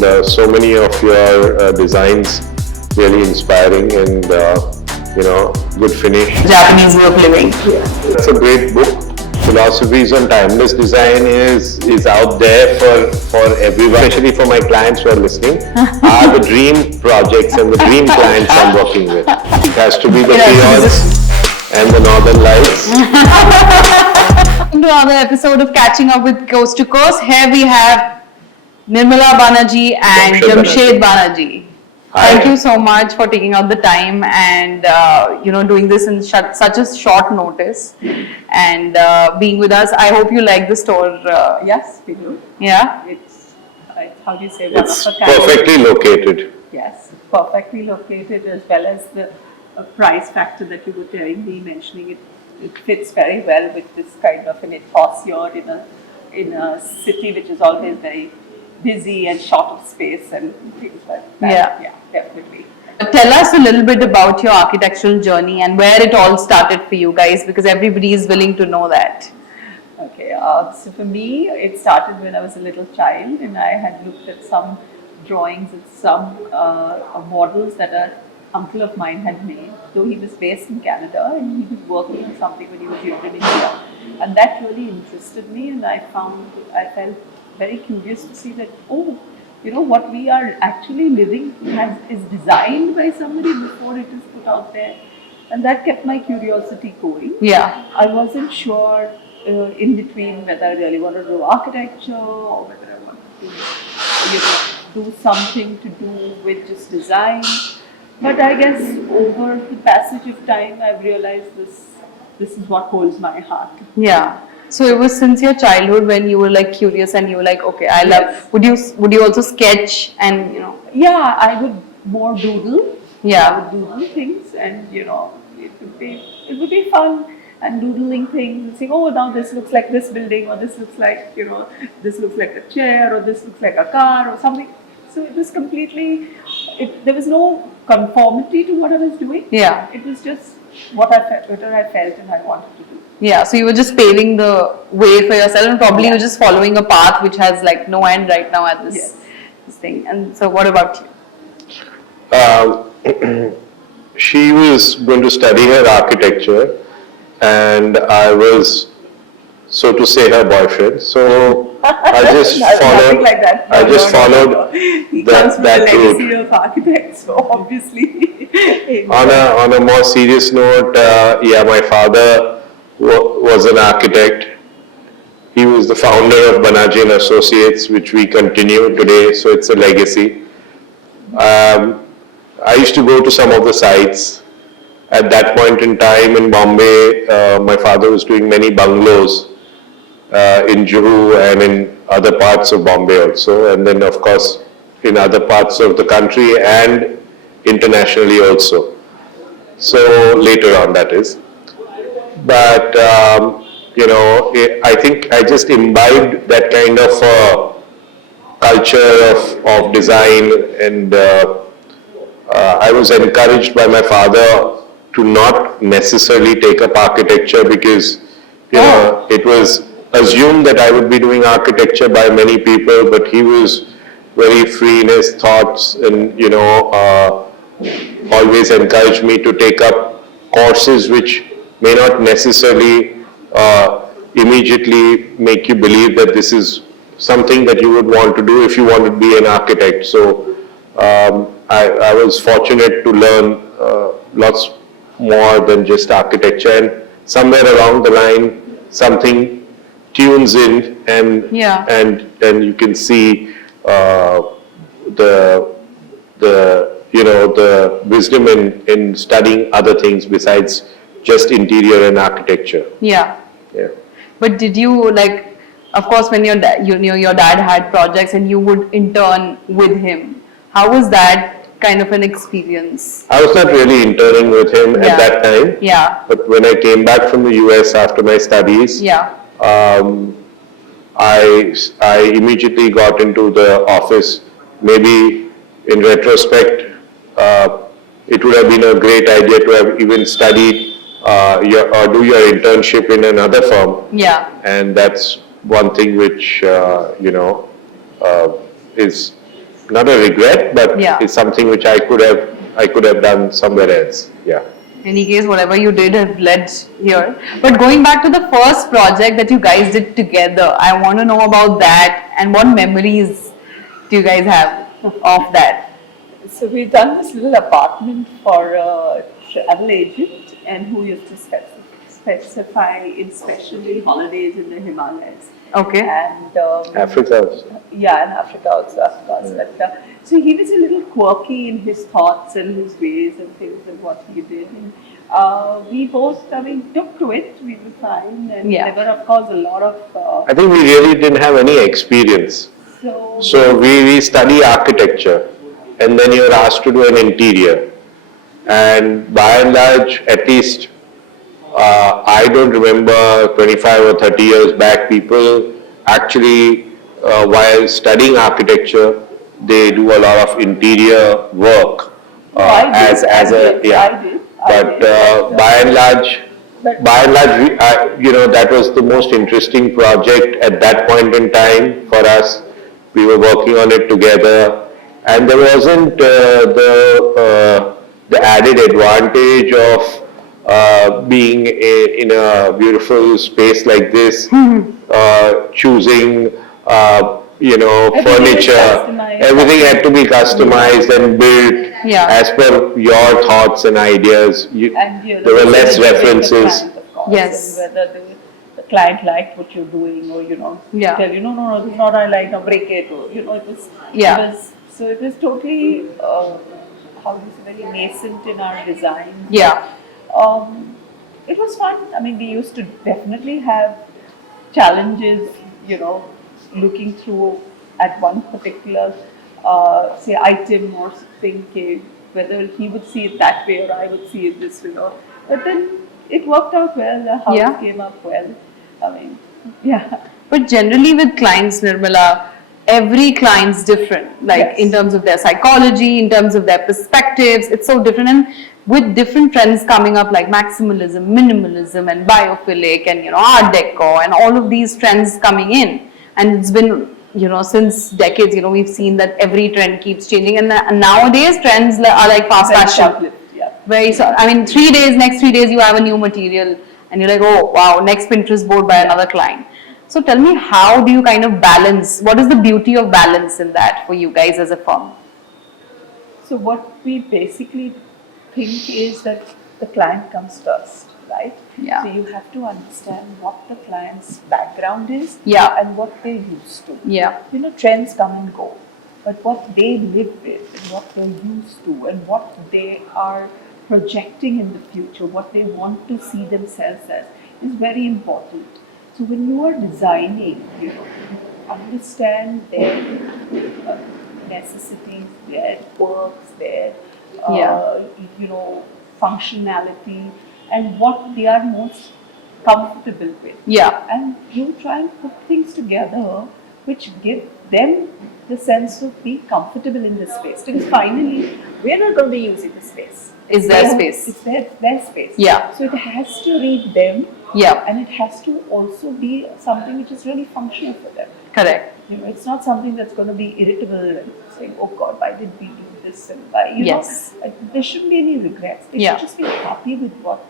found so many of your designs really inspiring and good finish. Japanese way of living. It's a great book. Philosophies on Timeless Design is out there for everyone, especially for my clients who are listening. Are the dream projects and the dream clients I'm working with. It has to be the Fiords and the Northern Lights. Welcome to another episode of Catching Up with Coast to Coast. Here we have Nirmala Banerjee and Jamshed Banerjee. Thank you so much for taking out the time and doing this in such a short notice and being with us. I hope you like the store. Yes, we do. Yeah. It's how do you say? It's perfectly located. Yes, perfectly located, as well as the price factor that you were telling me, mentioning it. It fits very well with this kind of an atmosphere in a city which is always very busy and short of space and things like that. Yeah, definitely. Tell us a little bit about your architectural journey and where it all started for you guys, because everybody is willing to know that. Okay, so for me, it started when I was a little child and I had looked at some drawings and some models that an uncle of mine had made, though he was based in Canada and he was working on something when he was here in India. And that really interested me, and I felt very curious to see that, what we are actually living is designed by somebody before it is put out there. And that kept my curiosity going. Yeah. I wasn't sure in between whether I really wanted to do architecture or whether I wanted to do something to do with just design. But I guess over the passage of time, I've realized this is what holds my heart. Yeah. So it was since your childhood when you were like curious and you were like, okay, I love. Yes. Would you also sketch and Yeah, I would more doodle. Yeah. I would doodle things, and it would be fun. And doodling things and saying, now this looks like this building, or this looks like this looks like a chair, or this looks like a car, or something. So it was completely. There was no conformity to what I was doing. Yeah. It was just what I felt and I wanted to do. Yeah, so you were just paving the way for yourself, and probably you were just following a path which has like no end right now at this thing. And so, what about you? She was going to study her architecture, and I was, so to say, her boyfriend. So I just followed. Like that. I just followed He comes from that the legacy route. of architects, so obviously. On a more serious note, my father was an architect. He was the founder of Banerjee and Associates, which we continue today, so it's a legacy. I used to go to some of the sites. At that point in time in Bombay, my father was doing many bungalows in Juhu and in other parts of Bombay also, and then of course in other parts of the country and internationally also. So later on, that is. But I think I just imbibed that kind of culture of design, and I was encouraged by my father to not necessarily take up architecture because it was assumed that I would be doing architecture by many people, but he was very free in his thoughts and always encouraged me to take up courses which may not necessarily immediately make you believe that this is something that you would want to do if you want to be an architect. So I was fortunate to learn lots more than just architecture, and somewhere along the line something tunes in, and you can see the wisdom in studying other things besides just interior and architecture. Yeah. But did you of course, when your dad had projects and you would intern with him, how was that kind of an experience? I was not really interning with him at that time. Yeah. But when I came back from the US after my studies, I immediately got into the office. Maybe in retrospect, it would have been a great idea to have even studied or do your internship in another firm. Yeah. And that's one thing which, is not a regret, but Yeah. it's something which I could have done somewhere else. Yeah. In any case, whatever you did have led here. But going back to the first project that you guys did together, I want to know about that and what memories do you guys have of that? So we've done this little apartment for a travel agent and who used to specify especially holidays in the Himalayas. Okay. And Africa also. yeah, and Africa also, of course. But so he was a little quirky in his thoughts and his ways and things and what he did. And we both, I mean, took to it. We were fine, and Yeah. there were, of course, a lot of. I think we really didn't have any experience. So we study architecture, and then you're asked to do an interior. And by and large, at least I don't remember 25 or 30 years back, people actually, while studying architecture, they do a lot of interior work I did, as I a did, yeah. I did. But by and large, that was the most interesting project at that point in time for us. We were working on it together, and there wasn't the added advantage of being in a beautiful space like this, choosing Everything is furniture. customized. Everything had to be customized and built Yeah. as per your thoughts and ideas. And you know, There were less the references. client, of course, Yes. and whether the client liked what you're doing, or Yeah. tell you, no, this is not I like, no, break it, or it was. Yeah. It was, so it was totally, how do you say, very nascent in our design. Yeah. It was fun. I mean, we used to definitely have challenges, looking through at one particular, say, item or thing, whether he would see it that way or I would see it this way. But then it worked out well. The house Yeah. came up well. I mean, yeah. But generally with clients, Nirmala, every client's different. Like Yes. in terms of their psychology, in terms of their perspectives, it's so different. And with different trends coming up like maximalism, minimalism, and biophilic, and Art Deco, and all of these trends coming in, and it's been since decades. We've seen that every trend keeps changing, and nowadays trends are like fast Very fashion. shoplift, yeah. Very so. I mean, next 3 days you have a new material, and you're like, oh wow, next Pinterest board by another client. So tell me, how do you kind of balance? What is the beauty of balance in that for you guys as a firm? So what we basically think is that the client comes first, right? Yeah. So you have to understand what the client's background is, Yeah. and what they're used to. Yeah. Trends come and go, but what they live with and what they're used to and what they are projecting in the future, what they want to see themselves as, is very important. So when you are designing, you understand their necessities, their quirks, their functionality, and what they are most comfortable with. Yeah. And you try and put things together which give them the sense of being comfortable in this space. Because finally, we're not going to be using the space. It's their space. It's their space. Yeah. So it has to read them, Yeah. and it has to also be something which is really functional for them. Correct. It's not something that's going to be irritable and saying, "Oh God, why did we do this?" And why, Yes. there shouldn't be any regrets. They Yeah. should just be happy with what.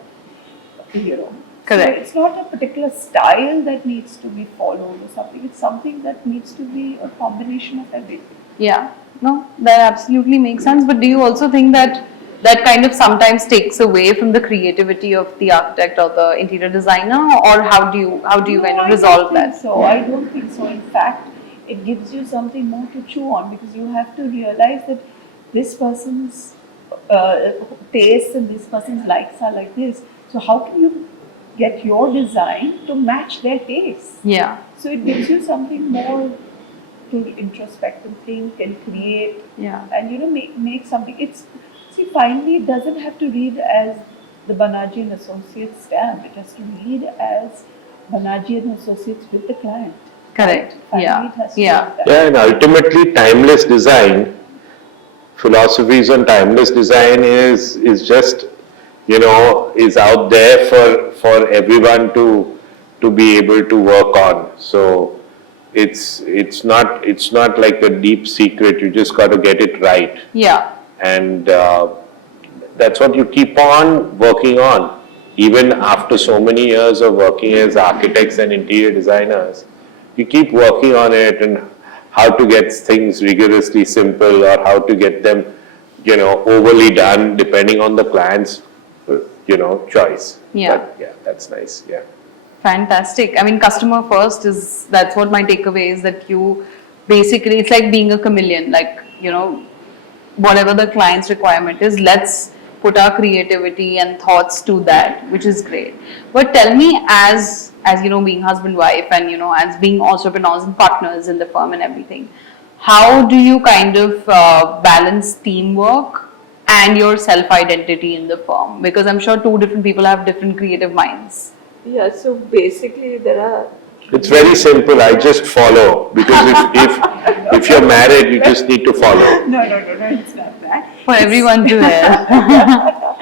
Correct. So it's not a particular style that needs to be followed or something. It's something that needs to be a combination of everything. Yeah. No, that absolutely makes sense. But do you also think that kind of sometimes takes away from the creativity of the architect or the interior designer, or how do you kind of resolve that? So I don't think so. In fact, it gives you something more to chew on, because you have to realize that this person's tastes and this person's likes are like this. So how can you get your design to match their tastes? Yeah. So it gives you something more to introspect and think and create, Yeah. and make something. Finally, it doesn't have to read as the Banerjee and Associates stamp. It has to read as Banerjee and Associates with the client. Correct. Finally, Yeah. it has to Yeah. read that. Yeah, and ultimately timeless design, philosophies on timeless design is just, is out there for everyone to be able to work on. So it's not like a deep secret. You just got to get it right, Yeah. and that's what you keep on working on. Even after so many years of working as architects and interior designers, you keep working on it and how to get things rigorously simple or how to get them, overly done depending on the client's, choice. Yeah. But, yeah, that's nice. Yeah. Fantastic. I mean, customer first that's what my takeaway is, that you basically, it's like being a chameleon, like, whatever the client's requirement is, let's put our creativity and thoughts to that, which is great. But tell me, as being husband, wife, and, as being entrepreneurs and partners in the firm and everything, how do you kind of balance teamwork and your self-identity in the firm? Because I'm sure two different people have different creative minds. Yeah, so basically there are It's very simple. I just follow because if you're married, you just need to follow. no, it's not that. For everyone to hear.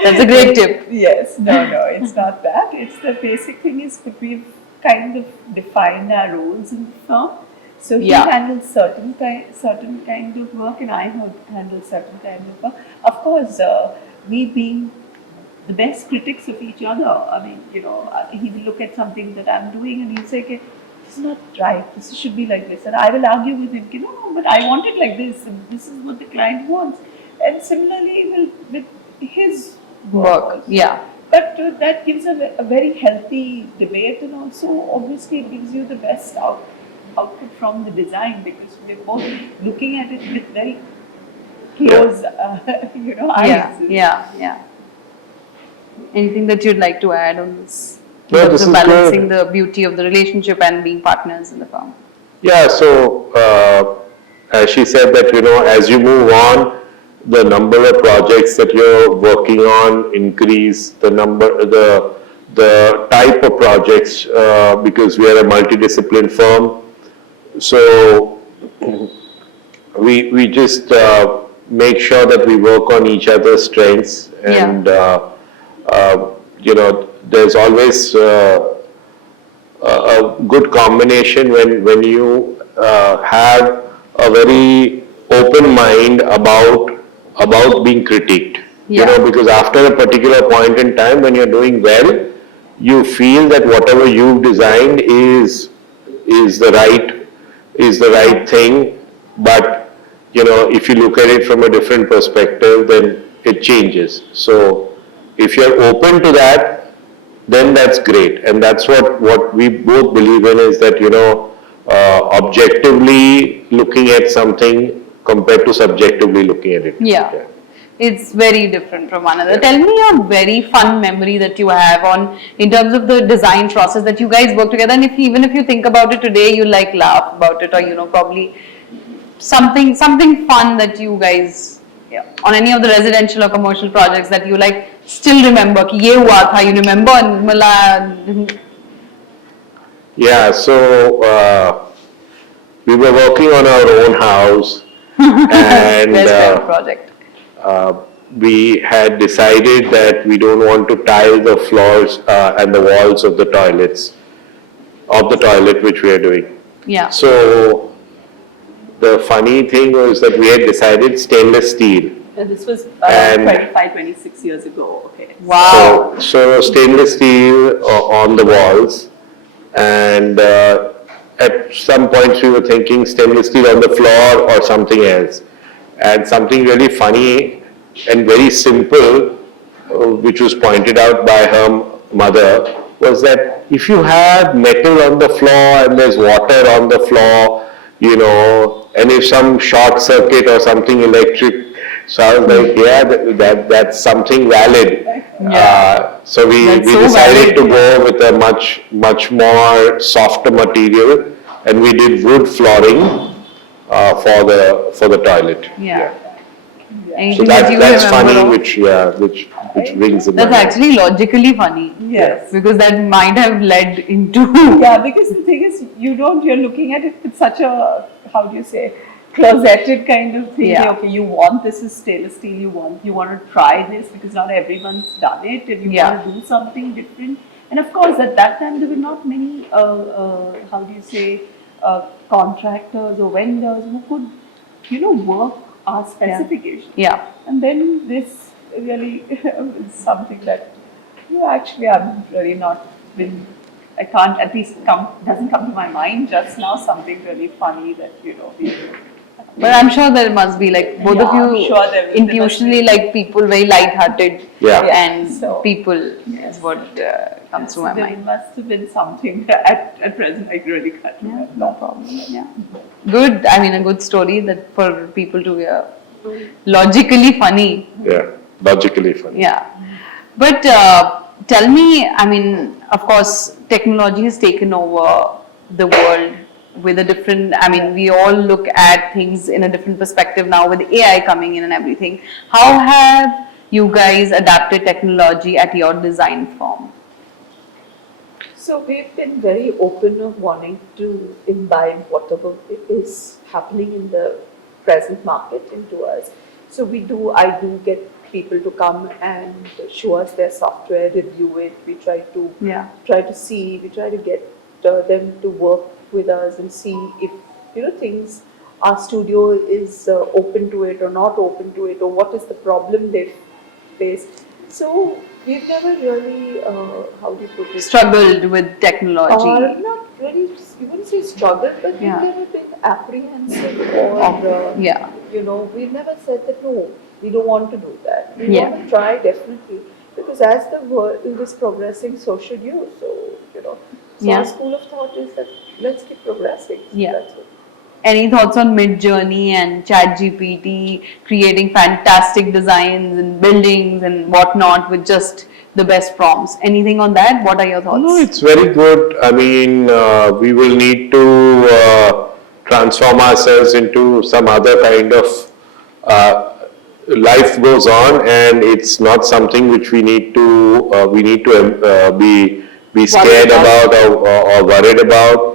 That's a great tip. Yes, no, it's not that. It's the basic thing is that we've kind of defined our roles in the firm. So he Yeah. handles certain kind of work, and I handle certain kind of work. Of course, we being the best critics of each other. I mean, he will look at something that I'm doing and he'll say, okay, this is not right, this should be like this. And I will argue with him, no, but I want it like this, and this is what the client wants. And similarly with his Work. Yeah. But that gives a very healthy debate, and also obviously it gives you the best output from the design, because we're both looking at it with very close, eyes. Yeah. Anything that you'd like to add on this? No, In terms this of is balancing good. the beauty of the relationship and being partners in the firm. Yeah, so as she said that, as you move on, the number of projects that you're working on increase, the type of projects, because we are a multidiscipline firm. So we just make sure that we work on each other's strengths, and there's always a good combination when you have a very open mind about being critiqued. Yeah. Because after a particular point in time when you're doing well, you feel that whatever you've designed is the right thing. But if you look at it from a different perspective, then it changes. So if you're open to that, then that's great. And that's what we both believe in, is that, objectively looking at something compared to subjectively looking at it. Yeah. It's very different from one another. Yeah. Tell me a very fun memory that you have in terms of the design process that you guys work together, and even if you think about it today, you laugh about it, or probably something fun that you guys on any of the residential or commercial projects that you still remember. Ki ye hua tha, you remember? Yeah, so we were working on our own house, and Best ever project. we had decided that we don't want to tile the floors and the walls of the toilet which we are doing. Yeah. So the funny thing was that we had decided stainless steel. And this was And- 25, 26 years ago. Okay. Wow. So stainless steel on the walls, and at some points we were thinking stainless steel on the floor or something else. And something really funny and very simple, which was pointed out by her mother, was that if you have metal on the floor and there's water on the floor, and if some short circuit or something electric, so I was like, yeah, that's something valid. So we That's so decided valid, to go with a much more softer material, and we did wood flooring for the toilet. Yeah. So Anything that you that's remember funny, of? which rings in my That's mind. actually logically funny. Yes. Because that might have led into Yeah, because the thing is, you're looking at it with such a, how do you say, closeted kind of thing. Yeah. Okay, you want this is stainless steel, you want to try this because not everyone's done it, and you want to do something different. And of course, at that time there were not many, how do you say, contractors or vendors who could, work our specifications. Yeah. And then this really is something that, actually I've really not been, I can't, at least doesn't come to my mind just now, something really funny that, we But I'm sure there must be like both of Yeah, I'm you sure there intuitionally must be. like people very light-hearted. Yeah. And So- people Yes. is what comes to my there mind. must have been something at present I really can't Yeah, remember. no problem. Yeah. Good. I mean, a good story that for people to hear. Logically funny. Yeah, logically funny. Yeah. But tell me, I mean, of course, technology has taken over the world with a different, I mean, we all look at things in a different perspective now with AI coming in and everything. How have you guys adapted technology at your design firm? So we've been very open of wanting to imbibe whatever is happening in the present market into us. So I do get people to come and show us their software, review it. We try to Yeah. we try to get them to work with us and see if things, our studio is open to it or not open to it, or what is the problem they face. So we've never really, how do you put it? Struggled with technology. Or not really, you wouldn't say struggle, but Yeah. we've never been apprehensive or, Yeah. we've never said that no, we don't want to do that. We Yeah. want to try definitely, because as the world is progressing, so should you. So, so Yeah. our school of thought is that let's keep progressing. So Yeah. that's it. Any thoughts on Midjourney and ChatGPT creating fantastic designs and buildings and whatnot with just the best prompts? Anything on that? What are your thoughts? No, it's very good. I mean, we will need to transform ourselves into some other kind of life goes on, and it's not something which we need to be scared about. about or worried about.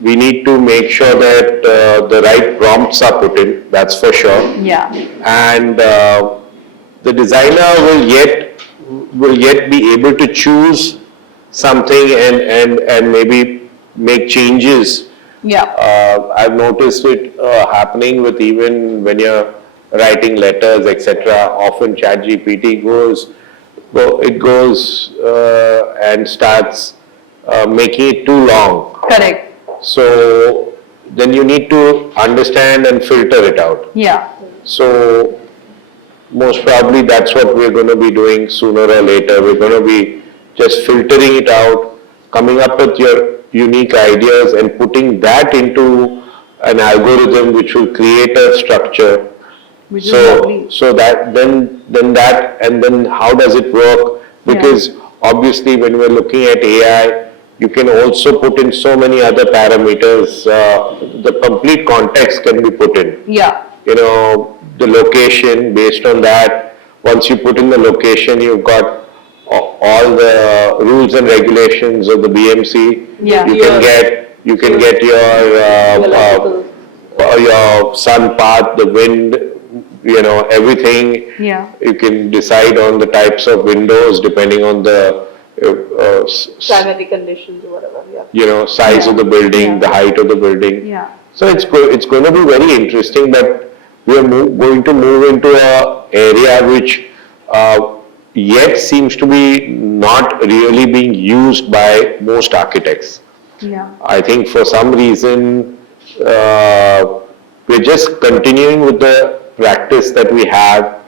We need to make sure that the right prompts are put in. That's for sure. Yeah. And the designer will yet be able to choose something and maybe make changes. Yeah. I've noticed it happening with even when you're writing letters, etc. Often ChatGPT goes and starts making it too long. Correct. So then you need to understand and filter it out. Yeah. So most probably that's what we're going to be doing sooner or later. We're going to be just filtering it out, coming up with your unique ideas and putting that into an algorithm which will create a structure. Which is lovely. So that then how does it work? Because obviously when we're looking at AI, you can also put in so many other parameters. The complete context can be put in. Yeah. The location, based on that, once you put in the location, you've got all the rules and regulations of the BMC. Yeah. You can get your sun path, the wind, everything. Yeah. You can decide on the types of windows depending on the Primary conditions or whatever, yeah. size of the building, Yeah. the height of the building. Yeah. So it's going to be very interesting, but we are going to move into a area which yet seems to be not really being used by most architects. Yeah. I think for some reason we're just continuing with the practice that we have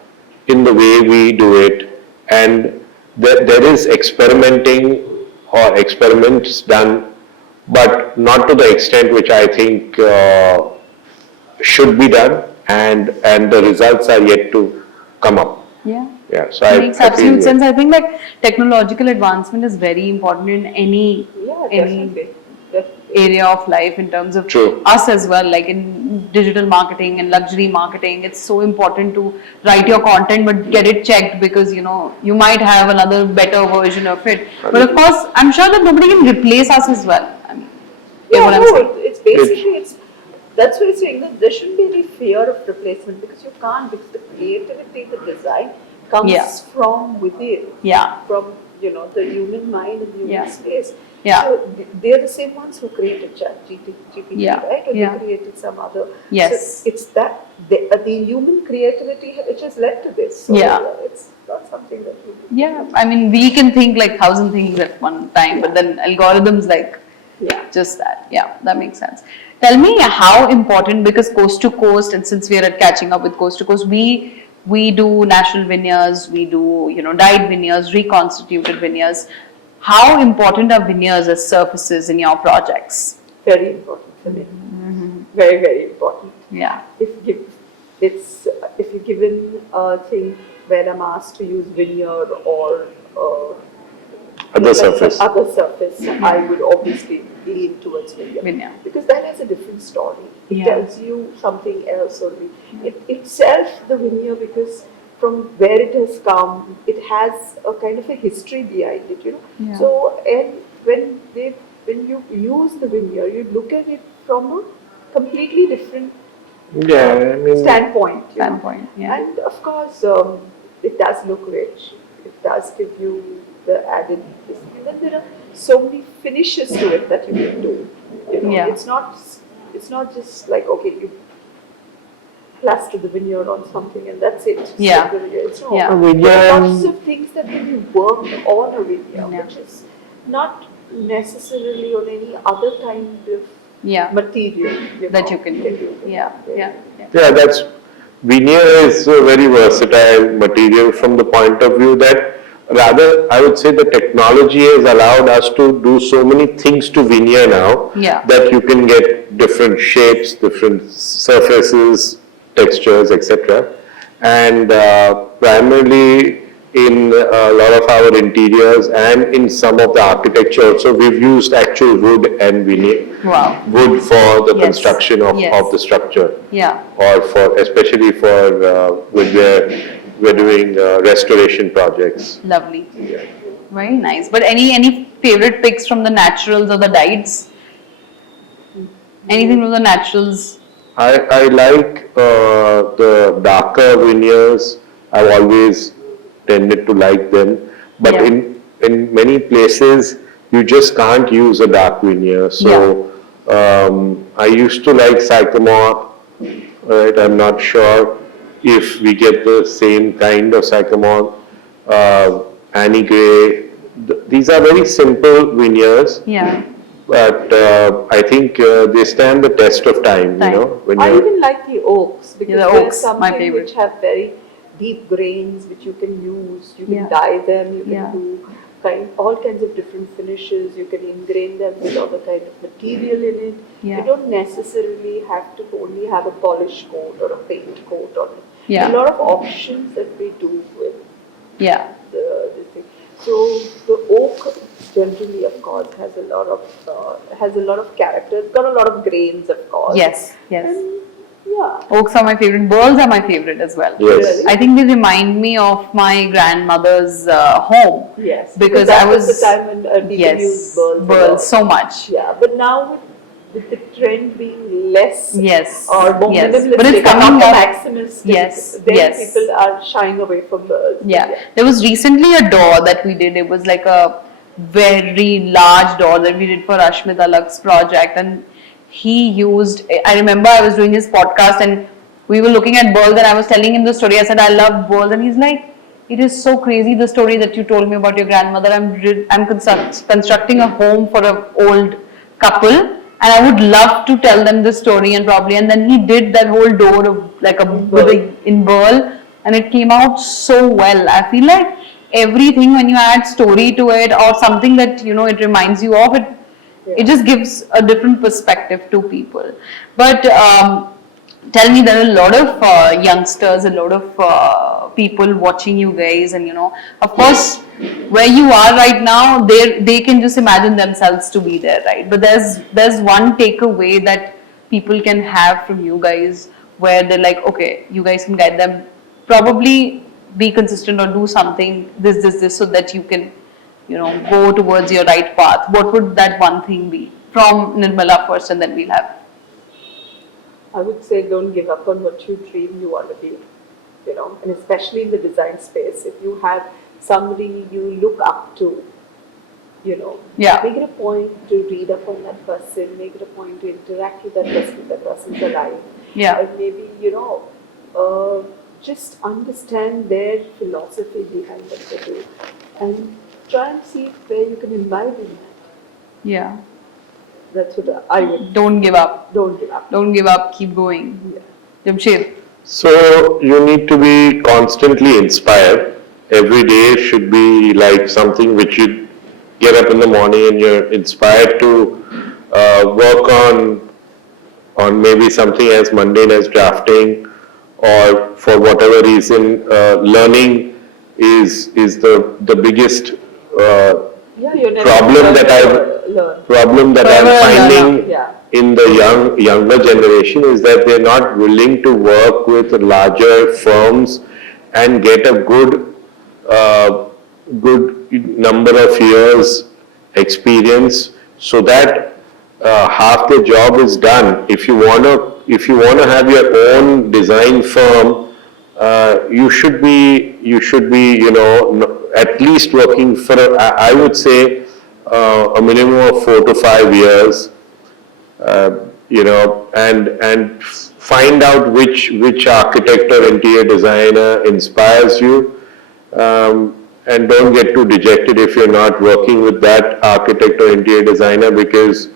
in the way we do it, and there is experimenting or experiments done, but not to the extent which I think should be done, and the results are yet to come up. Yeah. Yeah, so Makes I feel absolute that- sense. I think like technological advancement is very important in any Yeah, definitely. area of life in terms of True. us as well, like in digital marketing and luxury marketing. It's so important to write your content but get it checked, because you might have another better version of it. But of course, I'm sure that nobody can replace us as well. I mean, Yeah, what I'm no, saying. it's basically, that's what I'm saying, that there shouldn't be any fear of replacement, because you can't, because the creativity, the design comes Yeah. from within, Yeah. from the human mind and the human Yeah. space. Yeah. So they're the same ones who created ChatGPT, Yeah. right? Or Yeah. they created some other. Yes. So it's that the human creativity which has led to this. So Yeah. It's not something that we. Yeah, I mean, we can think like 1,000 things at one time, but then algorithms like Yeah. just that. Yeah, that makes sense. Tell me how important, because Coast to Coast, and since we are at Catching Up with Coast to Coast, we do natural veneers, we do dyed veneers, reconstituted veneers. How important are veneers as surfaces in your projects? Very important for me. Mm-hmm. Very, very important. Yeah, If you're given a thing where I'm asked to use veneer or Other surface. other surface, I would obviously lean towards veneer. veneer. Because that has a different story. It Yeah. tells you something else only. It itself, the veneer, because from where it has come, it has a kind of a history behind it, Yeah. So, and when you use the veneer, you look at it from a completely different Yeah, I mean, standpoint. Standpoint, yeah. And of course, it does look rich. It does give you the added. And then there are so many finishes to it that you can do. Yeah. It's not just like, okay, you plaster the veneer on something and that's it. Yeah. So it's not. Yeah. There are lots of things that can be worked on a veneer, Yeah. which is not necessarily on any other kind of Yeah, material that you can do. Yeah, yeah, yeah. yeah, that's veneer is a very versatile material from the point of view that rather I would say the technology has allowed us to do so many things to veneer now Yeah. that you can get different shapes, different surfaces, textures, etc. And primarily in a lot of our interiors and in some of the architecture also, we've used actual wood and veneer. Wow. Wood for the Yes. construction Yes. of the structure. Yeah. Or for, especially for when we're doing restoration projects. Lovely. Very nice. But any favorite picks from the naturals or the dyes? Anything from the naturals? I like the darker veneers. I've always tended to like them. But Yeah. in many places, you just can't use a dark veneer. So I used to like sycamore. Right, I'm not sure if we get the same kind of sycamore. Annie Gray. These are very simple veneers. Yeah. But I think they stand the test of time, when I you're, even like the oaks because Yeah, the they're oaks, my something favorite. which have very deep grains which you can use. You can Yeah. dye them. You can Yeah. do all kinds of different finishes. You can ingrain them with other kind of material in it. Yeah. You don't necessarily have to only have a polish coat or a paint coat on it. Yeah. A lot of options that we do with Yeah. the thing. So the oak generally, of course, has a lot of character. It's got a lot of grains, of course. Yes. Yes. And yeah. Oaks are my favorite. Burls are my favorite as well. yes. Really? I think they remind me of my grandmother's home. Yes, Because that I was was- the time when people used burls. a lot. burls so much. Yeah, but now with the trend being less Yes. or more Yes. minimalistic, But it's not coming the up. maximistic, Yes, then yes. people are shying away from burls. Yeah. There was recently a door that we did. It was like a very large door that we did for Ashmit Alak's project, and he used. I remember I was doing his podcast and we were looking at balls, and I was telling him the story. I said I love balls, and he's like, "It is so crazy the story that you told me about your grandmother. I'm constructing a home for an old couple, and I would love to tell them this story and probably." And then he did that whole door of like in burl, and it came out so well. I feel like everything when you add story to it or something that it reminds you of it, it just gives a different perspective to people. But tell me, there are a lot of youngsters, a lot of people watching you guys, and of course, where you are right now, they can just imagine themselves to be there, right? But there's one takeaway that people can have from you guys, where they're like, okay, you guys can guide them, probably be consistent or do something this, so that you can go towards your right path. What would that one thing be? From Nirmala first, and then we'll have. I would say don't give up on what you dream you want to be, and especially in the design space. If you have somebody you look up to, Yeah. make it a point to read up on that person, make it a point to interact with that person if that person's alive. Yeah. And maybe, just understand their philosophy behind what they do and try and see where you can imbibe in that. Yeah. That's what I would. Don't give up. Don't give up. Don't give up. Keep going. Yeah. Jamshed. So you need to be constantly inspired. Every day should be like something which you get up in the morning and you're inspired to work on maybe something as mundane as drafting, or for whatever reason learning is the biggest Yeah, you're never problem learn that to learn. problem that I'm Forever finding Yeah. in the younger generation is that they're not willing to work with larger firms and get a good number of years experience, so that half the job is done. If you wanna have your own design firm, you should be at least working for I would say a minimum of 4 to 5 years, and find out which architect or interior designer inspires you, and don't get too dejected if you're not working with that architect or interior designer, because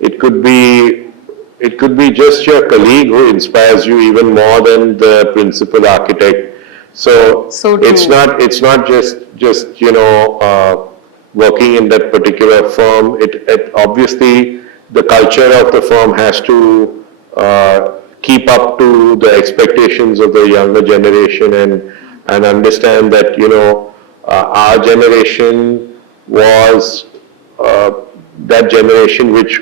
it could be just your colleague who inspires you even more than the principal architect. So So it's true. not just working in that particular firm. It obviously the culture of the firm has to keep up to the expectations of the younger generation, and understand that our generation was that generation which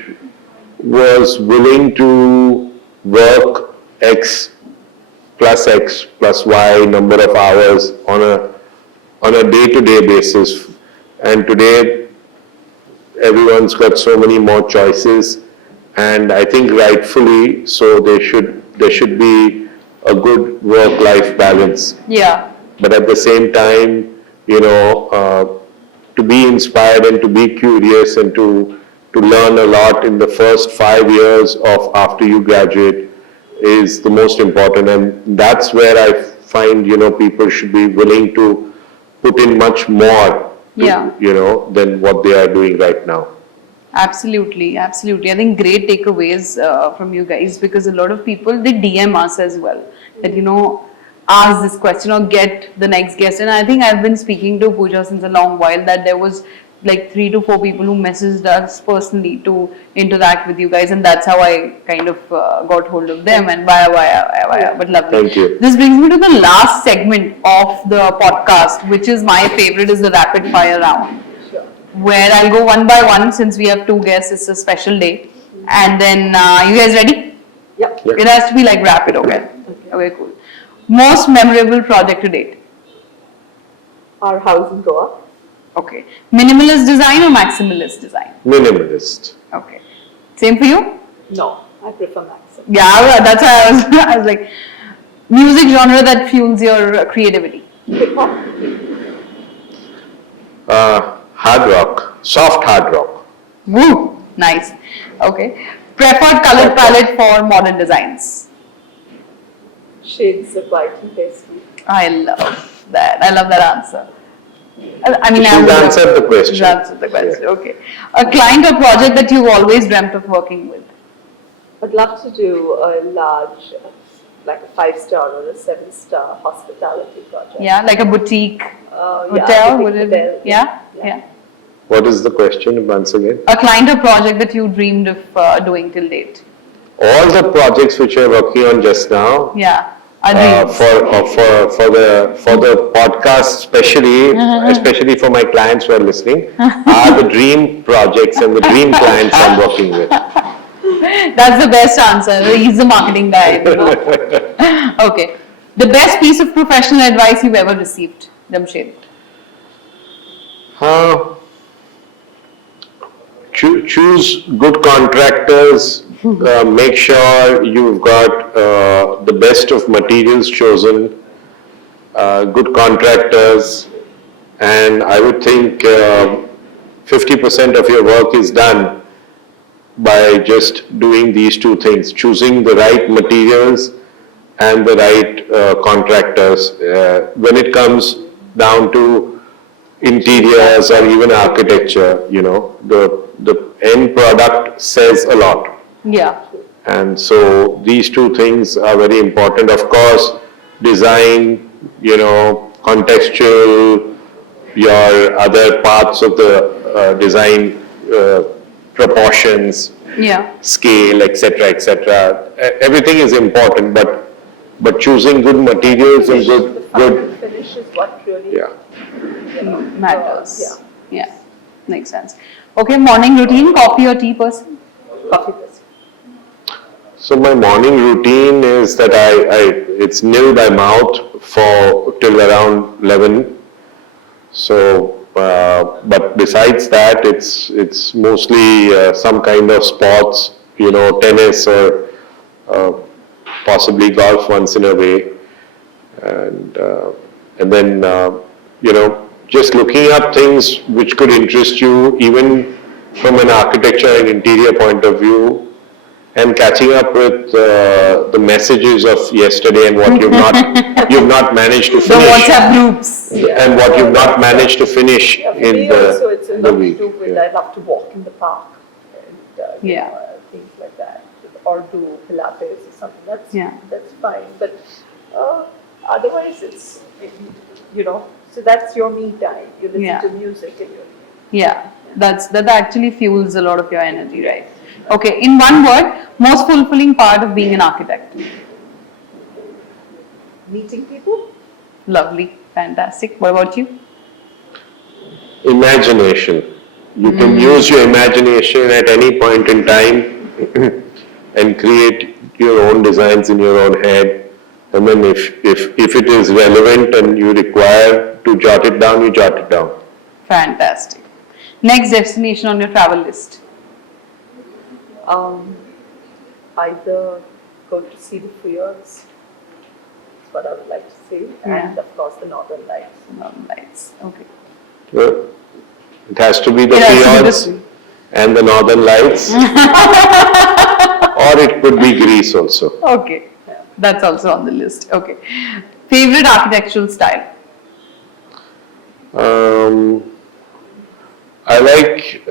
was willing to work X plus Y number of hours on a day-to-day basis. And today, everyone's got so many more choices, and I think rightfully so there should be a good work-life balance. Yeah. But at the same time, to be inspired and to be curious and to learn a lot in the first 5 years of after you graduate is the most important, and that's where I find people should be willing to put in much more Yeah. than what they are doing right now. Absolutely, absolutely. I think great takeaways from you guys, because a lot of people, they DM us as well that ask this question or get the next guest. And I think I've been speaking to Pooja since a long while, that there was like 3 to 4 people who messaged us personally to interact with you guys, and that's how I kind of got hold of them, and via. But lovely. Thank you. This brings me to the last segment of the podcast, which is my favorite, is the rapid fire round, Sure. where I'll go one by one since we have 2 guests. It's a special day. And then, you guys ready? Yep. Yeah. It has to be like rapid, okay? Okay, cool. Most memorable project to date? Our house in Goa. Okay. Minimalist design or maximalist design? Minimalist. Okay. Same for you? No, I prefer Maxim. Yeah, that's why I was like, music genre that fuels your creativity? Hip hop. Hard rock, soft hard rock. Woo! Nice. Okay. Preferred color palette for modern designs? Shades of white and pastel. I love that. I love that answer. I mean, I She's would have- answered the question. She's answered the question. Okay. A client or project that you've always dreamt of working with? I'd love to do a large, like a 5-star or a 7-star hospitality project. Yeah, like a boutique Yeah, hotel? boutique Would it? hotel. Yeah? Yeah. Yeah. What is the question once again? A client or project that you dreamed of doing till date? All the projects which we're working on just now, Yeah. Our dreams. for the podcast especially for my clients who are listening, are the dream projects and the dream clients I'm working with. That's the best answer. He's the marketing guy. Okay. The best piece of professional advice you've ever received, Jamshed? Choose good contractors, make sure you've got the best of materials chosen, good contractors, And I would think 50% of your work is done by just doing these two things, choosing the right materials and the right contractors. When it comes down to interiors or even architecture, the end product says a lot. Yeah. And so these two things are very important. Of course, design, contextual, your other parts of the design, proportions, Yeah. scale, etc. Everything is important, but choosing good materials and The good, final finish is what really, yeah. Matters. Yeah. Yeah. Makes sense. Okay, morning routine, coffee or tea person? coffee person. So my morning routine is that it's nil by mouth for till around 11. So, but besides that, it's mostly some kind of sports, tennis or possibly golf once in a way, and then just looking up things which could interest you, even from an architecture and interior point of view, and catching up with the messages of yesterday and what you've not managed to The finish, WhatsApp groups. and what you've not managed to finish Yeah, for in me also, it's a the lot to week. do with, Yeah. I love to walk in the park and, Yeah. things like that, or do Pilates or something, Yeah. that's fine, but, otherwise it's, so that's your me time, you listen Yeah. to music and you Yeah. That actually fuels a lot of your energy, right? Okay, in one word, most fulfilling part of being an architect. meeting people, Lovely. Fantastic. What about you? Imagination. You can use your imagination at any point in time and create your own designs in your own head. And then if it is relevant and you require to jot it down, you jot it down. Fantastic. Next destination on your travel list. either go to see the fjords, that's what I would like to see, and Yeah. of course the northern lights. Northern Lights. Okay. Well, it has to be the It has to be fjords the- and the northern lights. Or it could be Greece also. Okay. That's also on the list. Okay. Favorite architectural style? I like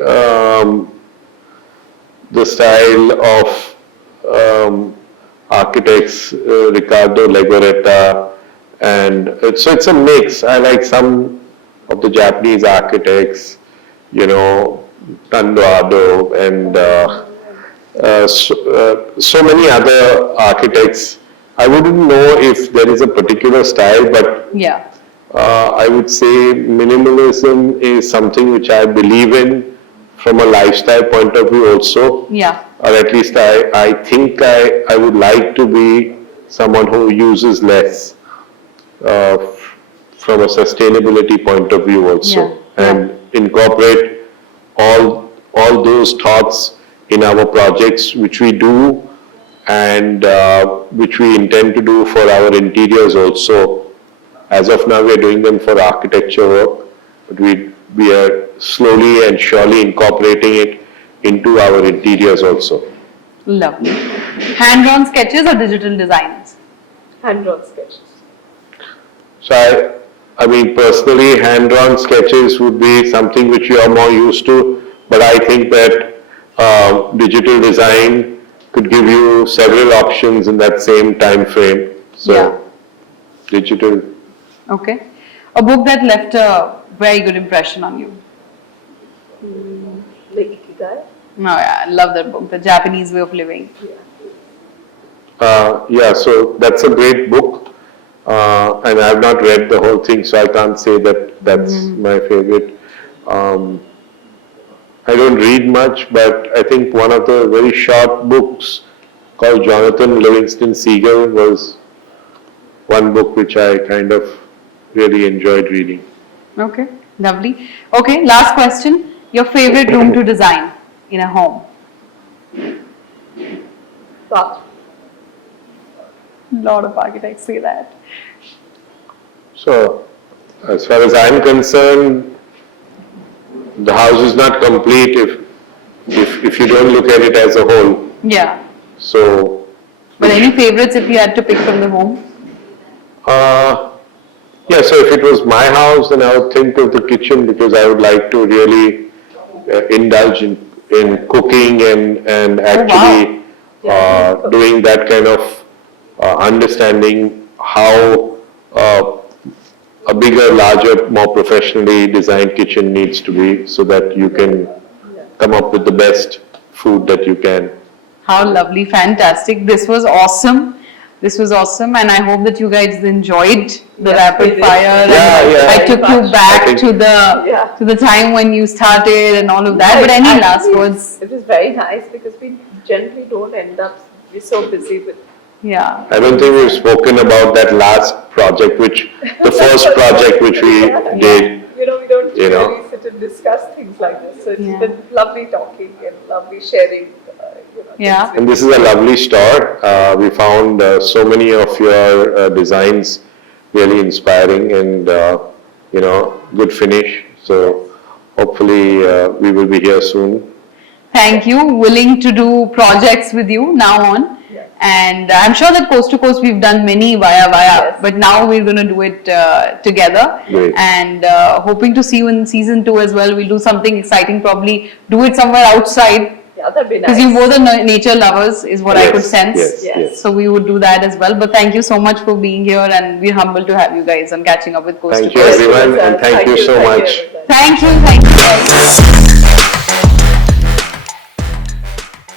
the style of architects Riccardo Legoretta, and it's a mix. I like some of the Japanese architects, Tando Ado, and so many other architects. I wouldn't know if there is a particular style, but Yeah. I would say minimalism is something which I believe in from a lifestyle point of view also. Yeah. Or at least I think I would like to be someone who uses less from a sustainability point of view also. Yeah. And incorporate all those thoughts in our projects which we do and which we intend to do for our interiors also. As of now, we are doing them for architecture work, but we are slowly and surely incorporating it into our interiors also. Lovely. Hand-drawn sketches or digital designs? Hand-drawn sketches. So I mean, personally, hand-drawn sketches would be something which you are more used to, but I think that digital design could give you several options in that same time frame. So, Yeah. digital. Okay. A book that left a very good impression on you? The Ikigai. No, yeah, I love that book, The Japanese Way of Living. Yeah, so that's a great book, and I've not read the whole thing, so I can't say that that's my favorite. I don't read much, but I think one of the very short books called Jonathan Livingston Seagull was one book which I kind of really enjoyed reading. Okay, lovely. Okay, last question. Your favorite room to design in a home? But A lot of architects say that. So, As far as I'm concerned, the house is not complete if you don't look at it as a whole. Yeah. So, But any favorites if you had to pick from the home? yeah, so if it was my house, then I would think of the kitchen because I would like to really indulge in cooking and actually doing that kind of understanding how a bigger, larger, more professionally designed kitchen needs to be so that you can come up with the best food that you can. How lovely, fantastic. This was awesome. This was awesome, and I hope that you guys enjoyed the Yes, rapid we did. fire. Yeah, and yeah. I took you I back think- to the Yeah. to the time when you started and all of that. But any Actually, last words? It was very nice because we generally don't end up, we're so busy with. Yeah. I don't think we've spoken about that last project, the first project which we did. You know, we don't You know. really sit and discuss things like this. So it's Yeah. been lovely talking and lovely sharing, Yeah. things with And this is a lovely store. We found so many of your designs really inspiring and, good finish. So hopefully we will be here soon. Thank you. Willing to do projects with you now on. Yes. And I'm sure that coast to coast we've done many via, Yes. but now we're going to do it together. Great. And hoping to see you in season 2 as well. We'll do something exciting, probably do it somewhere outside. Yeah, that'd be nice. Because you both are nature lovers, is what I could Yes, sense. yes, Yes. yes. So we would do that as well. But thank you so much for being here, and we're humbled to have you guys on Catching Up with Coast Thank to you Coast. everyone and thank you so much. everybody. Thank you, guys.